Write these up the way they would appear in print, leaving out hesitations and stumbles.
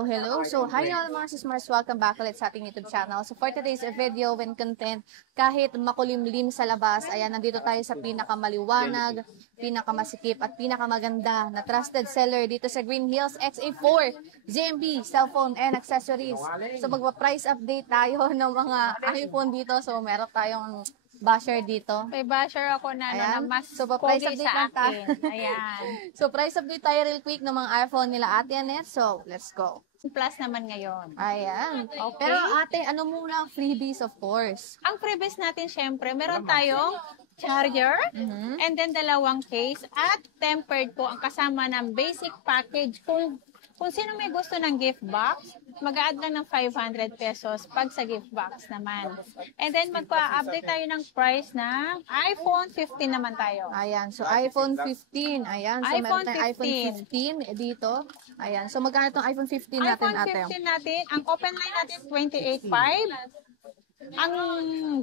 Hello. So, hi all mga sismars, welcome back ulit sa ating YouTube channel. So, for today's video and content, kahit makulimlim sa labas, ayan, nandito tayo sa pinakamaliwanag, pinakamasikip at pinakamaganda na trusted seller dito sa Green Hills XA4 JMB cellphone and accessories. So, magpa-price update tayo ng mga iPhone dito. So, meron tayong basher dito. May basher ako na, na mas so, price pogi update sa lang tayo. akin. Ayan. So, price update tayo real quick ng mga iPhone nila Ate Annette. So, let's go. Plus naman ngayon. Ayan. Okay. Pero ate, ano muna ang freebies of course? Ang freebies natin, syempre, meron tayong charger, and then dalawang case, at tempered po ang kasama ng basic package. Kung sino may gusto ng gift box, mag-a-add lang ng 500 pesos pag sa gift box naman. And then magpa-update tayo ng price na iPhone 15 naman tayo. Ayan, so iPhone 15. Ayan, so iPhone meron tayong iPhone 15 dito. Ayan, so magkano itong iPhone 15 natin iPhone ate? 15 natin, ang open line natin 28.5. Ang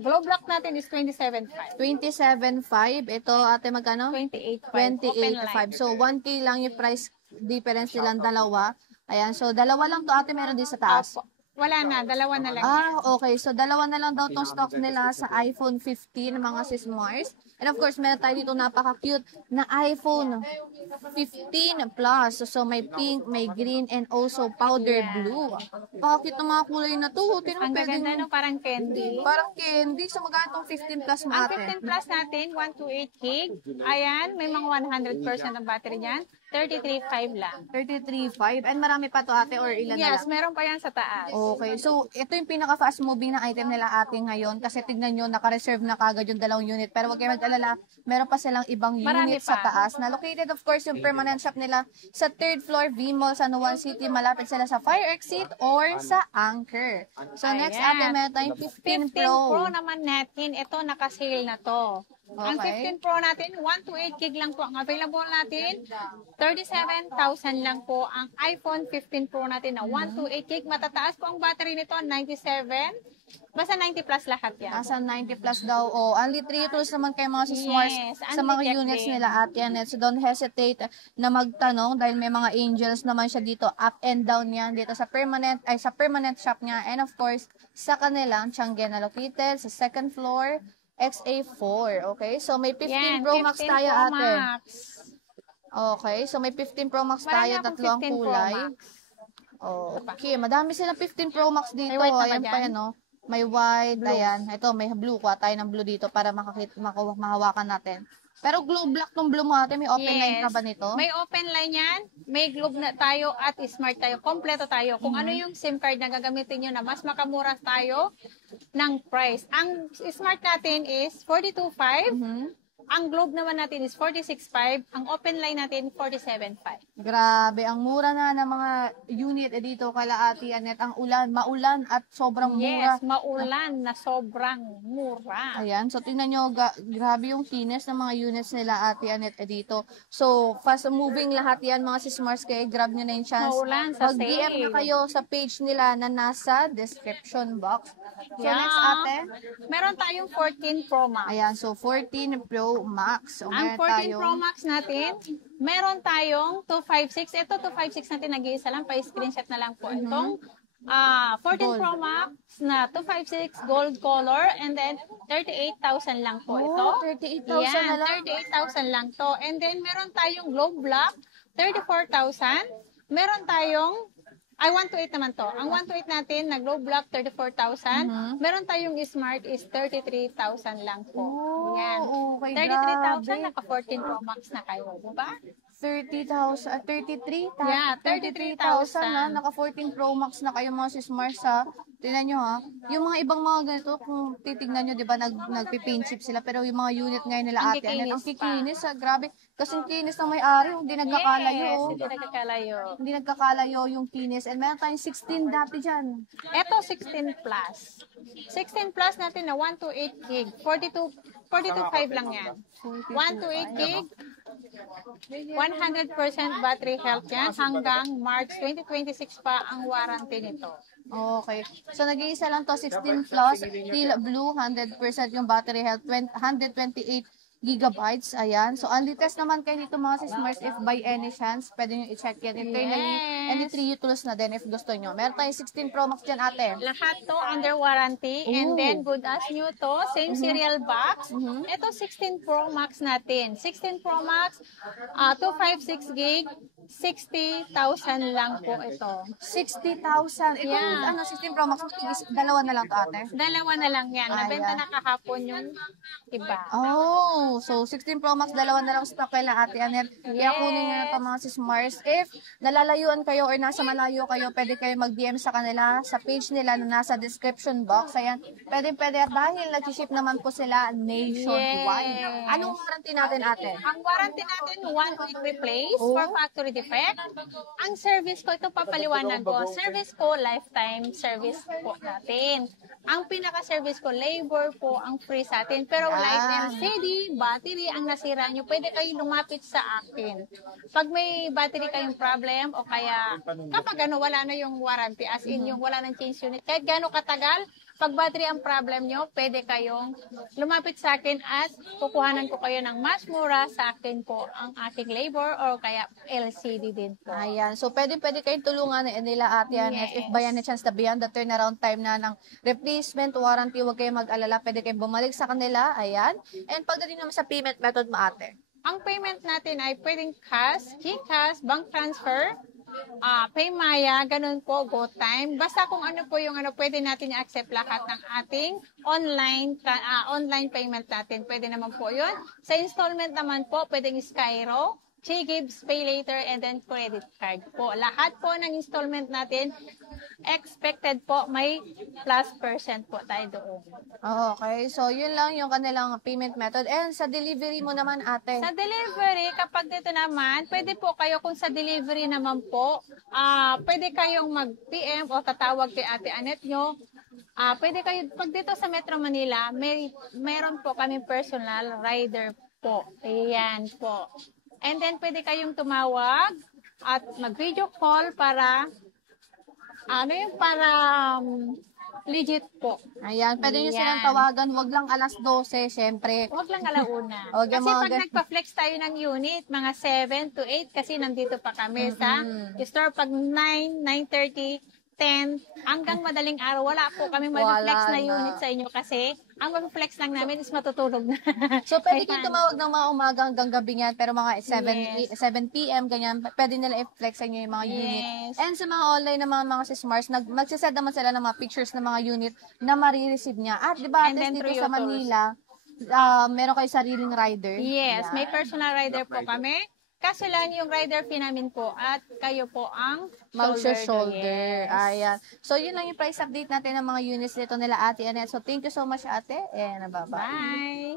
globe lock natin is 27.5. 27.5. Ito ate magkano? 28.5. 28.5. So 1K lang yung price difference nilang dalawa. Ayan, so dalawa lang to ate meron din sa taas. Wala na, dalawa na lang. Okay. So, dalawa na lang daw tong stock nila sa iPhone 15, mga sismars. And of course, meron tayo dito napaka-cute na iPhone 15 Plus. So, may pink, may green, and also powder blue. Bakit ng mga kulay na to? Ang gaganda no, parang candy. Parang candy. So, magkano tong 15 Plus mo Ang ate? 15 Plus natin, 128 gig. Ayan, may mga 100% ng battery dyan. 33.5 lang. 33.5. And marami pa to ate or ilan na Yes, lang? meron pa yan sa taas. Okay. So, ito yung pinaka-fast moving na item nila ate ngayon kasi tignan nyo, naka-reserve na kagad yung dalawang unit. Pero wag kayo mag-alala, meron pa silang ibang Marami unit sa pa. taas na located of course yung permanent shop nila sa 3rd floor V-Mall sa Nuwan City. Malapit sila sa Fire Exit or sa Anchor. So, next Ayan. ate, meron tayong 15 15 Pro. Pro naman natin, ito naka-sale na to. Ang Okay. 15 Pro natin, 128 gig lang po ang available natin. 37,000 lang po ang iPhone 15 Pro natin na 128 gig. Matataas po ang battery nito, 97. Basta 90 plus lahat yan. Nasa 90 plus daw. Only 3 tools naman kayo mga sismars Yes, sa mga unlimited units din. nila ate Annette. So don't hesitate na magtanong dahil may mga angels naman siya dito. Up and down yan dito sa permanent shop niya. And of course, sa kanilang Tianggen na located sa 2nd floor XA4. Okay? So may 15 Yan, Pro Max 15 tayo Pro ate. Max. Okay? So may 15 Pro Max Marami tayo. akong Tatlo ang 15 Pro kulay. Max. Okay. Madami silang 15 Pro Max dito. May white na ba Ayan pa dyan? yan, no? May white, ayan. Ito, may blue. Kuha tayo ng blue dito para mahawakan natin. Pero globe black tong blue mo ate. May open line ka ba nito? May open line yan. May globe na tayo at smart tayo. Kompleto tayo. Kung ano yung SIM card na gagamitin nyo na mas makamura tayo ng price. Ang smart natin is 42.5. Ang globe naman natin is 46.5. Ang open line natin 47.5. Grabe, ang mura na ng mga unit dito kala Ate Annette. Ang maulan at sobrang mura. Yes, maulan na sobrang mura. Ayan, so tingnan nyo, grabe yung kinis ng mga units nila Ate Annette dito. So, fast moving lahat yan mga sismars kayo. Grab nyo na yung chance. Maulan sa Mag-DM na sale. kayo sa page nila na nasa description box. So, Yeah. next ate. Meron tayong 14 Pro Max. Ayan, so 14 Pro Max. So, Ang meron 14 tayong- Pro Max natin, meron tayong 256. Ito, 256 natin, nag-iisa lang. Pa-screenshot na lang po. Itong 14 Gold. Pro Max na 256 gold color, and then 38,000 lang po ito. 38,000 na lang. 38,000 lang to. And then, meron tayong globe black, 34,000. Meron tayong 128 naman to. Ang 128 natin na globe black, 34,000. Meron tayong smart is 33,000 lang po. Oh, Yan. okay, 33,000, grabe. naka 14 Pro Max na kayo, diba? 30,000, 33? Yeah, 33,000 na, naka 14 Pro Max na kayo mga sismars ha. Tingnan nyo ha. Yung mga ibang mga ganito, kung titignan nyo, di ba, nagpipaint chip sila, pero yung mga unit ngayon nila Ang ate, Annette, ang kikinis pa. kikinis ha, grabe. Kasing kinis ng may-ari, hindi nagkakalayo. Yes, hindi nagkakalayo. Hindi nagkakalayo yung kinis. And meron tayong 16 dati dyan. Ito, 16 plus. 16 plus natin na 128 gig. 42.5 lang yan. 128 gig. 100% battery health yan. Hanggang March 2026 pa ang warranty nito. Okay. So, nag-iisa lang to, 16 plus, teal blue, 100% yung battery health, 128 gigabytes. Ayan. So, only test naman kayo dito mga sis Mars if by any chance, pwede nyo i-check yan. Internally, Yes. and 3 tools na din if gusto nyo. Meron tayong 16 Pro Max dyan, ate. Lahat to under warranty and Ooh. then good as new to, same serial box. Ito 16 Pro Max natin. 16 Pro Max, 256 gig, 60,000 lang po ito. 60,000. Ito yung Yeah. 16 Pro Max, dalawa na lang to, ate. Dalawa na lang yan. Nabenta Ayan. na kahapon yung iba. Oh, so 16 Pro Max, dalawa na lang stock kay la Ate Anet. Kaya kunin nyo na ito mga sis Mars. If nalalayuan kayo or nasa malayo kayo, pwede kayo mag-DM sa kanila sa page nila na nasa description box. Ayan, pwede dahil nag-ship naman po sila nationwide. Yes. Anong warranty natin, ate? Ang warranty natin, 1 week replace Oh. for factory defect. Ang service ko, ito papaliwanag ko. Service ko, lifetime service po natin. Ang pinaka-service ko, labor po ang free sa atin. Pero Yan. light LCD, battery ang nasira nyo, pwede kayo lumapit sa akin. Pag may battery kayong problem o kaya kapag wala na yung warranty, as in yung wala nang change unit, kahit gano'ng katagal, pag battery ang problem nyo, pwede kayong lumapit sa akin at kukuhanan ko kayo ng mas mura sa akin po ang aking labor or kaya LCD din po. Ayan. So, pwede kayong tulungan nila Ate Anet. Yes. If by any chance na beyond the turnaround time na ng replacement warranty, huwag kayong mag-alala. Pwede kayong bumalik sa kanila. Ayan. And pagdating naman sa payment method mo, ate. Ang payment natin ay pwedeng cash, GCash, bank transfer, Paymaya, ganun po, GoTime. Basta kung ano po yung pwede natin i-accept lahat ng ating online payment natin. Pwede naman po yun. Sa installment naman po, pwedeng Skyro, Gibbs, Pay Later, and then credit card po. Lahat po ng installment natin, expected po, may plus % po tayo doon. Okay. So, yun lang yung kanilang payment method. And sa delivery mo naman, ate. Sa delivery, kapag dito naman, pwede po kayo kung sa delivery naman po, pwede kayong mag-PM o tatawag kay Ate Anet nyo. Pwede kayo, pag dito sa Metro Manila, meron po kami personal rider po. Ayan po. And then, pwede kayong tumawag at mag-video call para, legit po. Ayan. Pwede nyo Ayan. silang tawagan. Wag lang alas 12, syempre. Huwag lang alauna. Huwag Kasi yung mga pag nagpa-flex tayo ng unit, mga 7 to 8, kasi nandito pa kami sa store. Pag 9, 9:30, 10, hanggang madaling araw, wala po kami mag-flex Wala na na. unit sa inyo kasi ang mag-flex lang namin is matutulog na. So, pwede Kaya, kayong tumawag ng mga umaga hanggang gabi yan, pero mga 7 p.m., ganyan, pwede nila i-flex sa inyo yung mga unit. Yes. And sa mga online na mga sis Mars, magsisend naman sila ng mga pictures ng mga unit na marireceive niya. At di ba, And then dito through sa your Manila, meron kayo sariling rider. Yes, Ayan. may personal rider po kami. Kaso lang yung rider fee namin po at kayo po ang Mag-shoulder. Yes. Ayan. So, yun lang yung price update natin ng mga units dito nila Ate Anet. So, thank you so much, ate. And bye-bye. Bye!